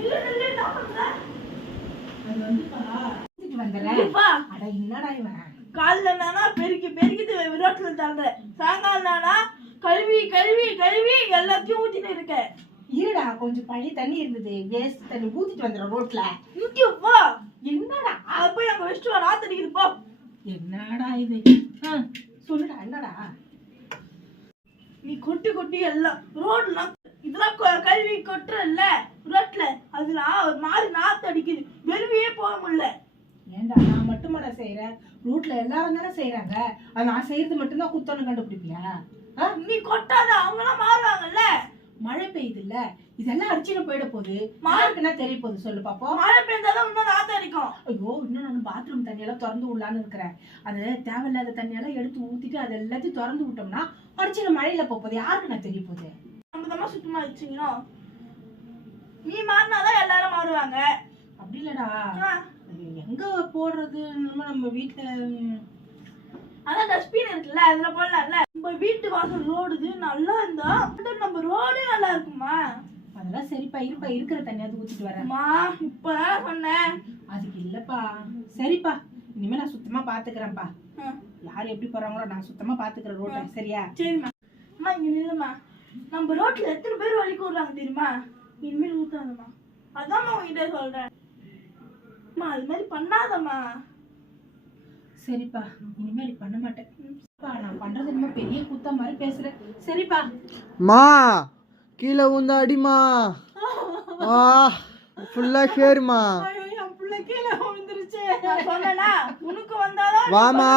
இல்ல இல்ல நான் பண்றேன். அது வந்துப்பா வந்துறேன். அட என்னடா இவன் கால்ல நானா பெருக்கி ரோட்ல தள்ளுறேன். சாயங்காலம் நானா கழுவி கழுவி கழுவி எல்லாத்தையும் ஊத்திட்டு இருக்கேன். இருடா கொஞ்சம் பழைய தண்ணி இருந்தது வேஸ்ட் தண்ணி ஊத்திட்டு வந்துடுறோம் ரோட்ல. இங்க வா. என்னடா அத போய் அங்க வச்சுட்டு வா. நாத்து அடிக்குது போ. என்னடா இது? சொல்லுடா என்னடா? நீ கொட்டி கொட்டி எல்லாம் ரோட்ல இதெல்லாம் கழுவி கொட்டுறல்ல ரோட்ல, அதுல ஒரு மாதிரி நாத்து அடிக்குது. வெளியே போக முடியல. ஏண்டா நான் மட்டுமாடா செய்யறேன்? ரோட்ல எல்லாரும் தானே செய்யறாங்க. அது நான் செய்யறது மட்டும்தான் குத்தம்னு கண்டுபிடிப்பியா? நீ கொட்டாத, அவங்களாம் மாறுவாங்கல்ல. மழை பெய்யுது இல்ல, இதெல்லாம் அடிச்சுன்னு போயிட போகுது. மழைக்குன்னா தெரிய போகுது சொல்லு பாப்போம். மழை பெய்தாதான் இன்னும் நாத்து அடிக்கும். ஐயோ இன்னும் நான் பாத்ரூம் தண்ணியெல்லாம் திறந்து விடலான்னு இருக்கிறேன். அது தேவையில்லாத தண்ணியெல்லாம் எடுத்து ஊத்திட்டு அது எல்லாத்தையும் திறந்து விட்டோம்னா அடிச்சுன்னு மழையில போகுது. யாருக்கு நான் தெரிய போகுது? நம்ம தான் சுத்தமா வச்சுக்கோ. நீ மாறினாதான் எல்லாரும் மாறுவாங்க. அப்படி இல்லடா, எங்க போடுறது? நம்ம வீட்டுல அதான் டஸ்ட்பின் இருக்குல்ல, அதுல போடலாம்ல. நம்ம வீட்டு வாசல் ரோடு நல்லா இருந்தா நம்ம ரோடே நல்லா இருக்குமா? அதெல்லாம் சரிப்பா இருப்பா, இருக்கிற தண்ணியாவது ஊத்திட்டு வரேன்மா. இப்பதான் சொன்னேன். அதுக்கு இல்லப்பா. சரிப்பா இனிமே நான் சுத்தமா பாத்துக்கிறேன்ப்பா. யாரு எப்படி போறாங்களோ நான் சுத்தமா பாத்துக்கிறேன் ரோட்டை. சரியா? சரிம்மா. அம்மா இங்க நில்லுமா. நம்ம ரோட்ல எத்தனை பேர் வலிக்கு விடுறாங்க தெரியுமா? இனிமேல் ஊத்தாதம்மா. அதாம்மா உங்ககிட்ட சொல்றேன். அம்மா அது மாதிரி பண்ணாதம்மா. சரிப்பா இனிமேல் பண்ண மாட்டேன். நான் பண்றது என்னமோ பெரிய குத்தா மாதிரி பேசுறேன். சரிப்பா. மா கீழே உந்த அடிமா. ஃபுல்லா ஷேர்மா. என் புள்ள கீழே விழுந்துருச்சு. சொன்னேனா உனக்கு வந்தாலும் வாமா.